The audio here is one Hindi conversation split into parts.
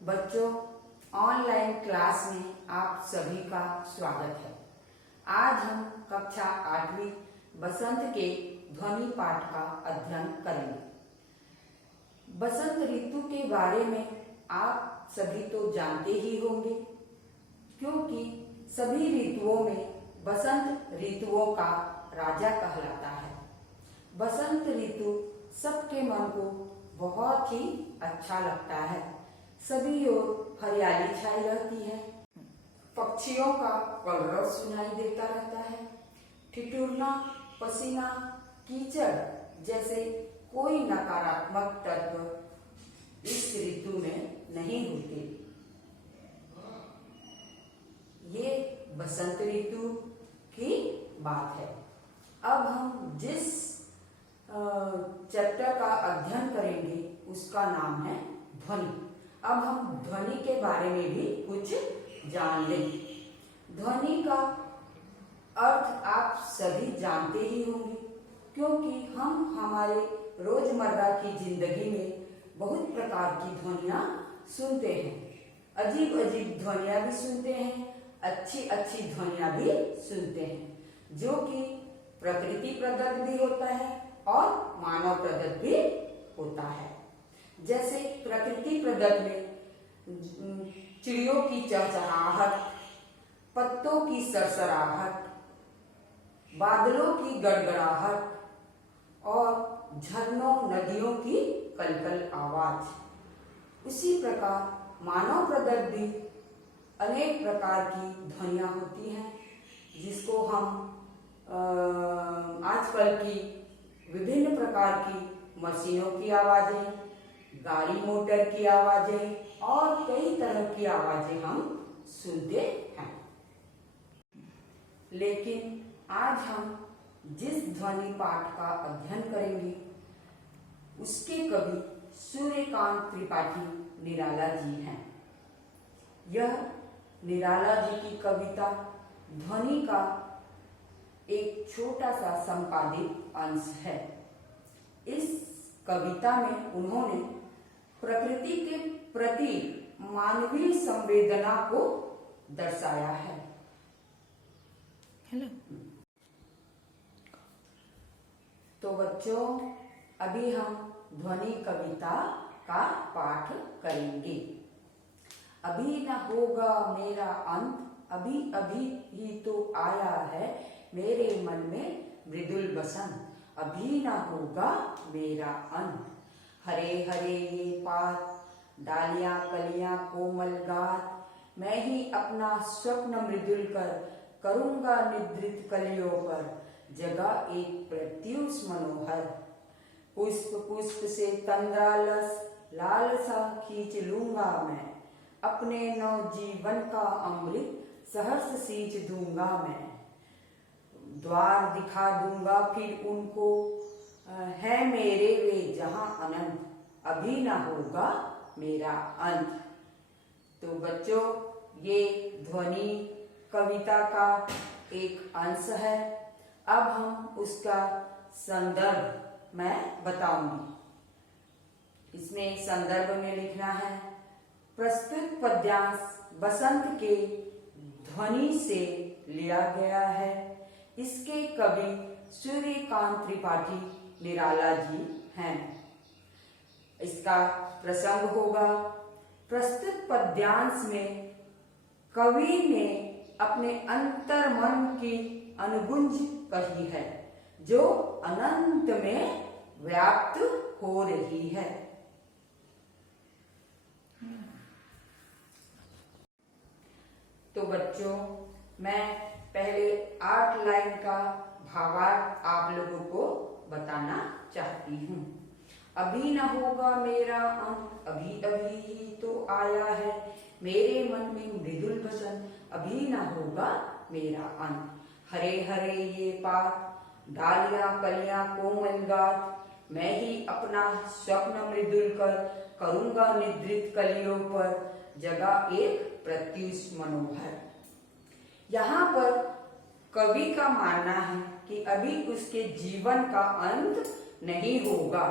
बच्चों, ऑनलाइन क्लास में आप सभी का स्वागत है। आज हम कक्षा 8वीं बसंत के ध्वनि पाठ का अध्ययन करेंगे। बसंत ऋतु के बारे में आप सभी तो जानते ही होंगे, क्योंकि सभी ऋतुओं में बसंत ऋतुओं का राजा कहलाता है। बसंत ऋतु सबके मन को बहुत ही अच्छा लगता है। सभी ओर हरियाली छाई रहती है, पक्षियों का कलरव सुनाई देता रहता है। ठिठुरना, पसीना, कीचड़ जैसे कोई नकारात्मक तत्व इस ऋतु में नहीं होते। ये बसंत ऋतु की बात है। अब हम जिस चैप्टर का अध्ययन करेंगे उसका नाम है ध्वनि। अब हम ध्वनि के बारे में भी कुछ जान लें। ध्वनि का अर्थ आप सभी जानते ही होंगे, क्योंकि हम हमारे रोजमर्रा की जिंदगी में बहुत प्रकार की ध्वनियाँ सुनते हैं। अजीब अजीब ध्वनियाँ भी सुनते हैं, अच्छी अच्छी ध्वनियाँ भी सुनते हैं, जो कि प्रकृति प्रदत्त भी होता है और मानव प्रदत्त भी होता है। जैसे प्रकृति प्रदत्त में चिड़ियों की चहचहाहट, पत्तों की सरसराहट, बादलों की गड़गड़ाहट और झरनों नदियों की कलकल आवाज। उसी प्रकार मानव प्रदत्त भी अनेक प्रकार की ध्वनियाँ होती हैं, जिसको हम आजकल की विभिन्न प्रकार की मशीनों की आवाजें, गाड़ी मोटर की आवाजें और कई तरह की आवाजें हम सुनते हैं। लेकिन आज हम जिस ध्वनि पाठ का अध्ययन करेंगे उसके कवि सूर्यकांत त्रिपाठी निराला जी हैं। यह निराला जी की कविता ध्वनि का एक छोटा सा संपादित अंश है। इस कविता में उन्होंने प्रकृति के प्रति मानवीय संवेदना को दर्शाया है। तो बच्चों, अभी हम ध्वनि कविता का पाठ करेंगे। अभी न होगा मेरा अंत, अभी अभी ही तो आया है मेरे मन में मृदुल बसंत, अभी न होगा मेरा अंत। हरे हरे ये पात, डालियां कलियां कोमल गात, मैं ही अपना स्वप्न मृदुल कर करूंगा निद्रित कलियों पर जगा एक प्रत्युष मनोहर। पुष्प पुष्प से तंद्रालस लालसा खींच लूंगा मैं, अपने नव जीवन का अमृत सहर्ष सींच दूंगा मैं। द्वार दिखा दूंगा फिर उनको, है मेरे वे जहां अनंत, अभी ना होगा मेरा अंत। तो बच्चों, ये ध्वनि कविता का एक अंश है। अब हम उसका संदर्भ मैं बताऊंगी। इसमें संदर्भ में लिखना है, प्रस्तुत पद्यांश बसंत के ध्वनि से लिया गया है। इसके कवि सूर्यकांत त्रिपाठी निराला जी हैं। इसका प्रसंग होगा, प्रस्तुत पद्यांश में कवि ने अपने अंतर मन की अनुगुंज कही है, जो अनंत में व्याप्त हो रही है। तो बच्चों, मैं पहले 8 लाइन का भावार्थ आप लोगों को बताना चाहती हूँ। अभी न होगा मेरा अंत, अभी अभी ही तो आया है मेरे मन में मृदुल बसंत, अभी न होगा मेरा अंत। हरे हरे ये पात, डालियां कलियां कोमल गात, मैं ही अपना स्वप्न मृदुल कर करूंगा निद्रित कलियों पर जगा एक प्रत्युष मनोहर। यहाँ पर कवि का मानना है कि अभी उसके जीवन का अंत नहीं होगा,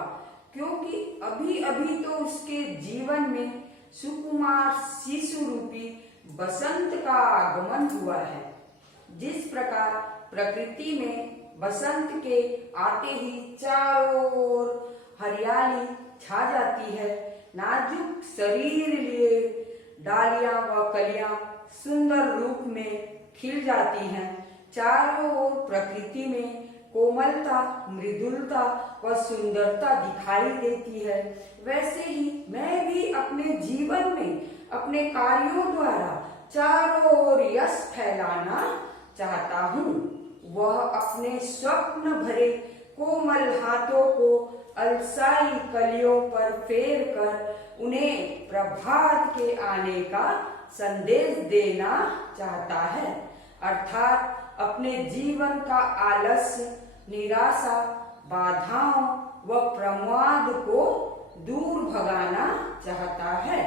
क्योंकि अभी अभी तो उसके जीवन में सुकुमार शिशु रूपी बसंत का आगमन हुआ है। जिस प्रकार प्रकृति में बसंत के आते ही चारों ओर हरियाली छा जाती है, नाजुक शरीर लिए डालियां व कलियां सुंदर रूप में खिल जाती हैं, चारों ओर प्रकृति में कोमलता, मृदुलता व सुंदरता दिखाई देती है, वैसे ही मैं भी अपने जीवन में अपने कार्यों द्वारा चारों ओर यश फैलाना चाहता हूँ। वह अपने स्वप्न भरे कोमल हाथों को अलसाई कलियों पर फेर कर उन्हें प्रभात के आने का संदेश देना चाहता है, अर्थात अपने जीवन का आलस्य, निराशा, बाधाओं व प्रमाद को दूर भगाना चाहता है,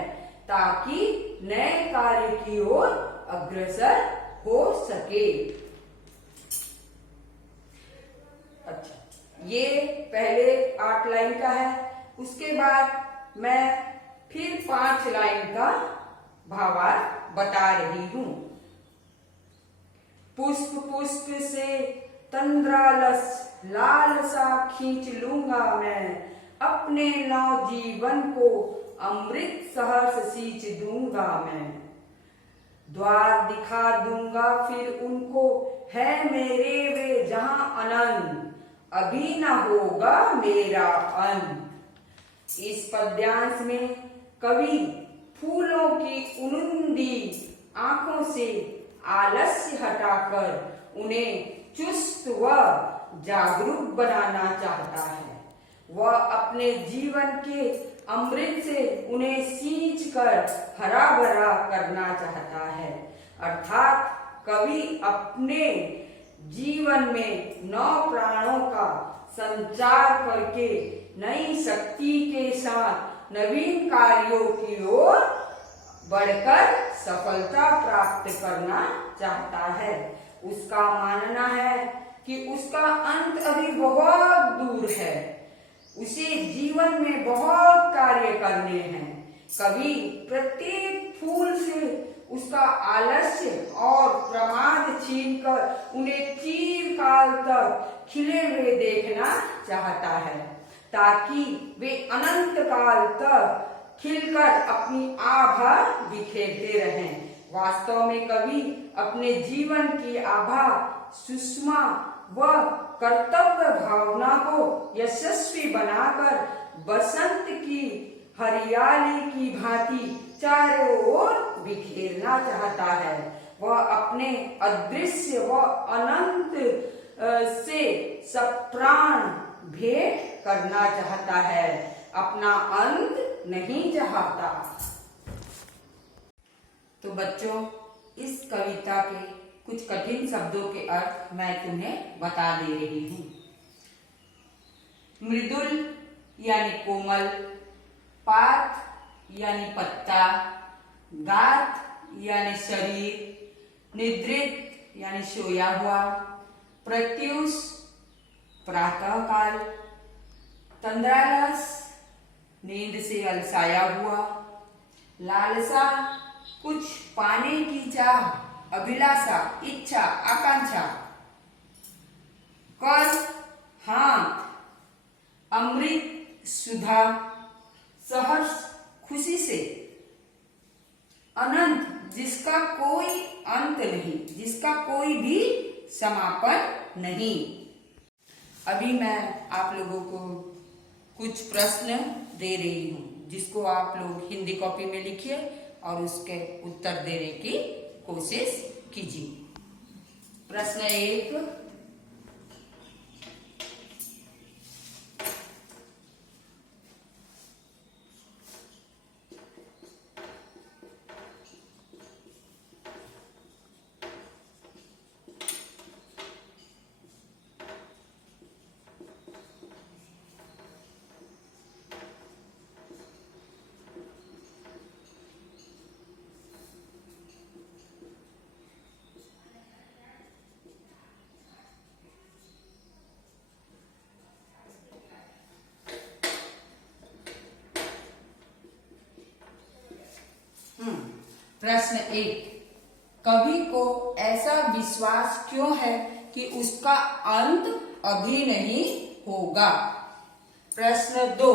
ताकि नए कार्य की ओर अग्रसर हो सके। अच्छा, ये पहले 8 लाइन का है। उसके बाद मैं फिर 5 लाइन का भावार्थ बता रही हूँ। पुष्प पुष्प से तंद्रालस लालसा खींच लूंगा मैं, अपने नव जीवन को अमृत सहर्ष सींच दूंगा मैं। द्वार दिखा दूंगा फिर उनको, है मेरे वे जहां अनंत, अभी न होगा मेरा अंत। इस पद्यांश में कवि फूलों की उन्नदी आंखों से आलस्य हटाकर उन्हें चुस्त व जागरूक बनाना चाहता है। वह अपने जीवन के अमृत से उन्हें सींच कर हरा भरा करना चाहता है, अर्थात कवि अपने जीवन में नव प्राणों का संचार करके नई शक्ति के साथ नवीन कार्यों की ओर बढ़कर सफलता प्राप्त करना चाहता है। उसका मानना है कि उसका अंत अभी बहुत दूर है, उसे जीवन में बहुत कार्य करने हैं। कवि प्रत्येक फूल से उसका आलस्य और प्रमाद छीनकर उन्हें चिरकाल तक खिले हुए देखना चाहता है, ताकि वे अनंत काल तक खिलकर अपनी आभा बिखेरते रहें। वास्तव में कवि अपने जीवन की आभा, सुषमा व कर्तव्य भावना को यशस्वी बनाकर बसंत की हरियाली की भांति चारों ओर बिखेरना चाहता है। वह अपने अदृश्य व अनंत से सप्राण भेंट करना चाहता है, अपना अंत नहीं चाहता। तो बच्चों, इस कविता के कुछ कठिन शब्दों के अर्थ मैं तुम्हें बता दे रही हूँ। मृदुल यानी कोमल, पात यानी पत्ता, गात यानी शरीर, निद्रित यानी सोया हुआ, प्रत्युष प्रातः काल, तंद्रालस नींद से अलसाया हुआ, लालसा कुछ पाने की चाह, अभिलाषा, इच्छा, आकांक्षा, कर हाथ, अमृत सुधा, सहर्ष खुशी से, अनंत जिसका कोई अंत नहीं, जिसका कोई भी समापन नहीं। अभी मैं आप लोगों को कुछ प्रश्न दे रही हूँ, जिसको आप लोग हिंदी कॉपी में लिखिए और उसके उत्तर देने की कोशिश कीजिए। प्रश्न 1, प्रश्न 1, कवि को ऐसा विश्वास क्यों है कि उसका अंत अभी नहीं होगा? प्रश्न 2,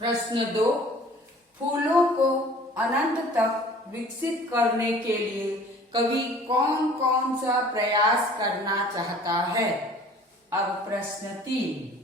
प्रश्न 2, फूलों को अनंत तक विकसित करने के लिए कवि कौन कौन सा प्रयास करना चाहता है? अब प्रश्न 3,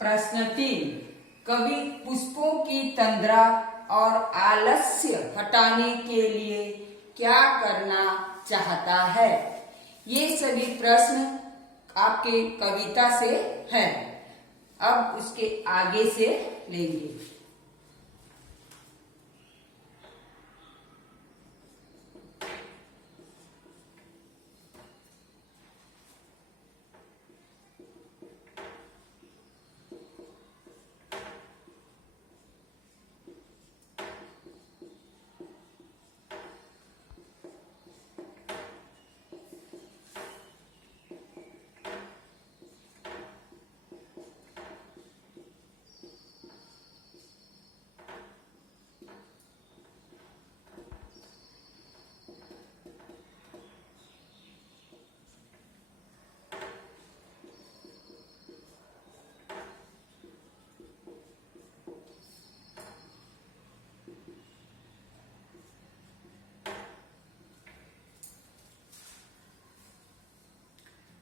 प्रश्न 3, कवि पुष्पों की तंद्रा और आलस्य हटाने के लिए क्या करना चाहता है? ये सभी प्रश्न आपके कविता से हैं। अब उसके आगे से लेंगे।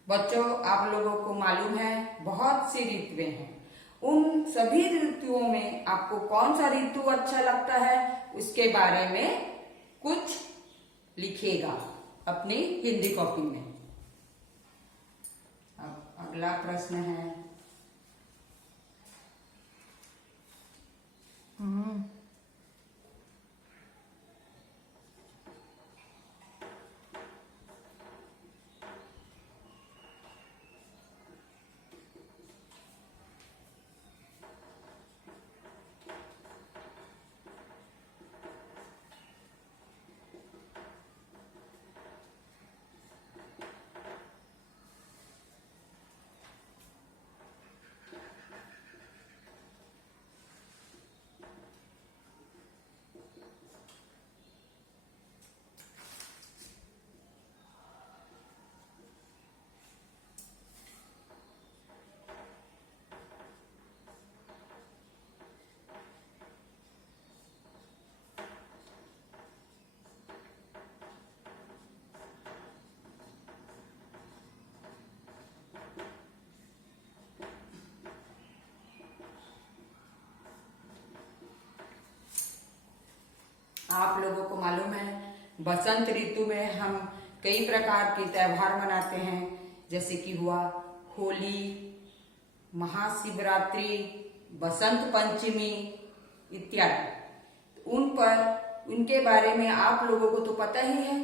बच्चों, आप लोगों को मालूम है बहुत सी ऋतुएं हैं। उन सभी ऋतुओं में आपको कौन सा ऋतु अच्छा लगता है उसके बारे में कुछ लिखिएगा अपनी हिंदी कॉपी में। अब अगला प्रश्न है। आप लोगों को मालूम है बसंत ऋतु में हम कई प्रकार के त्योहार मनाते हैं, जैसे कि हुआ होली, महाशिवरात्रि, बसंत पंचमी इत्यादि। उनके बारे में आप लोगों को तो पता ही है,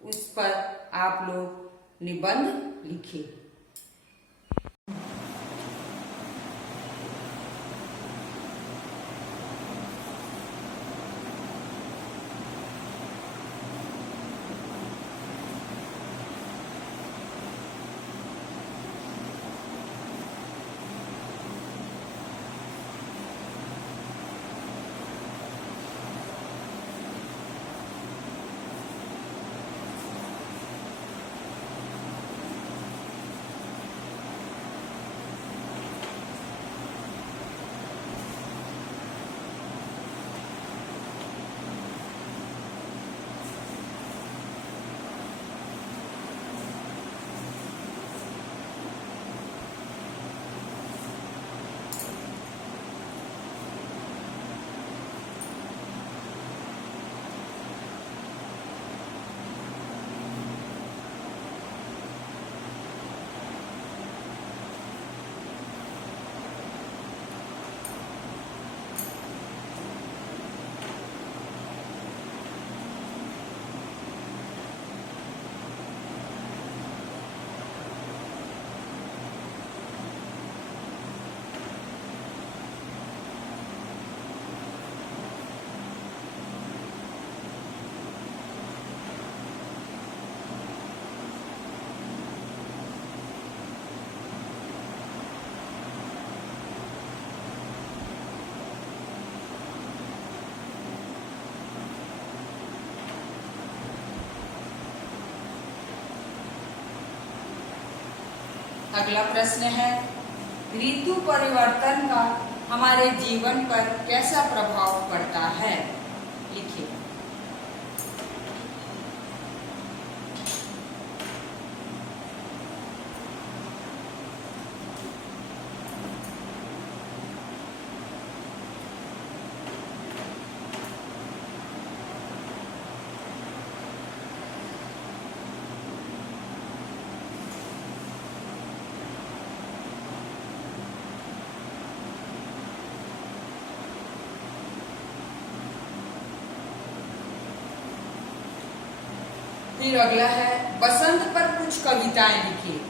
उस पर आप लोग निबंध लिखिए। अगला प्रश्न है, ऋतु परिवर्तन का हमारे जीवन पर कैसा प्रभाव पड़ता है? लिखिए। फिर अगला है, बसंत पर कुछ कविताएं लिखिए।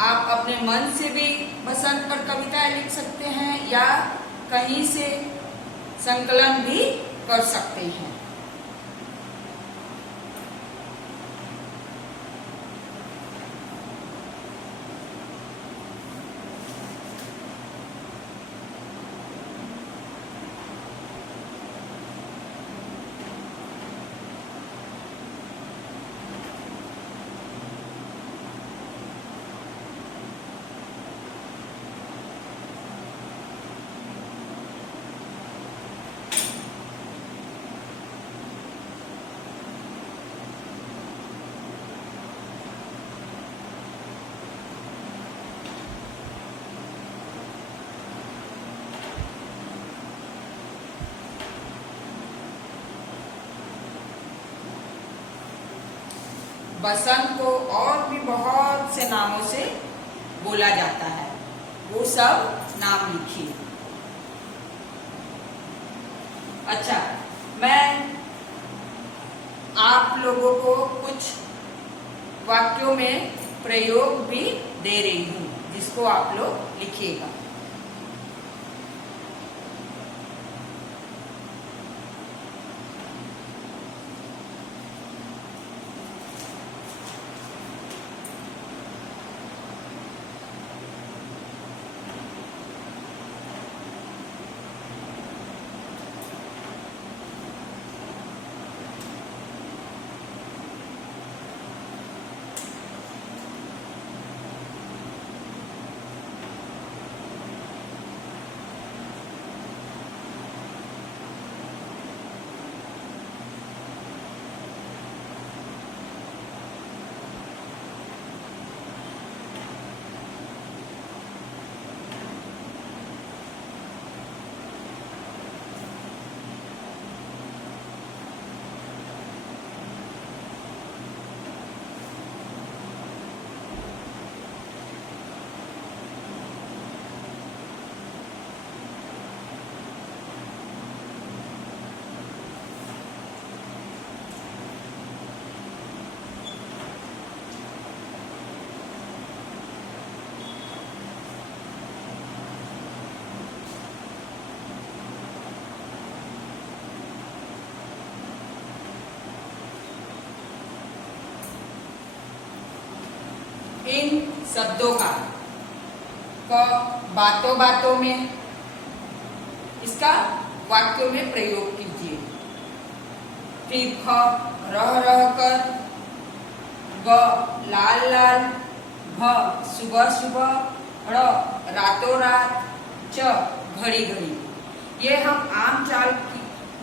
आप अपने मन से भी बसंत पर कविताएं लिख सकते हैं या कहीं से संकलन भी कर सकते हैं। बसंत को और भी बहुत से नामों से बोला जाता है, वो सब नाम लिखिए। अच्छा, मैं आप लोगों को कुछ वाक्यों में प्रयोग भी दे रही हूँ, जिसको आप लोग लिखिएगा। इन शब्दों का क बातों बातों में, इसका वाक्यों में प्रयोग कीजिए। फिर ख रह रह कर, ग लाल लाल, घ सुबह सुबह, ड़ रातों रात, च घड़ी घड़ी। ये हम आम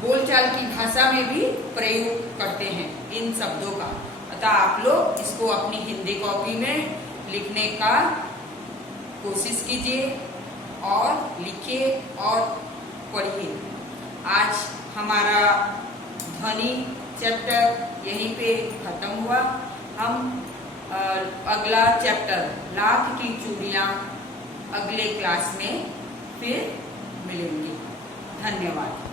बोलचाल की भाषा में भी प्रयोग करते हैं इन शब्दों का। अतः आप लोग इसको अपनी हिंदी कॉपी में लिखने का कोशिश कीजिए और लिखिए और पढ़िए। आज हमारा ध्वनि चैप्टर यहीं पे खत्म हुआ। हम अगला चैप्टर लाख की चूड़ियां अगले क्लास में फिर मिलेंगे। धन्यवाद।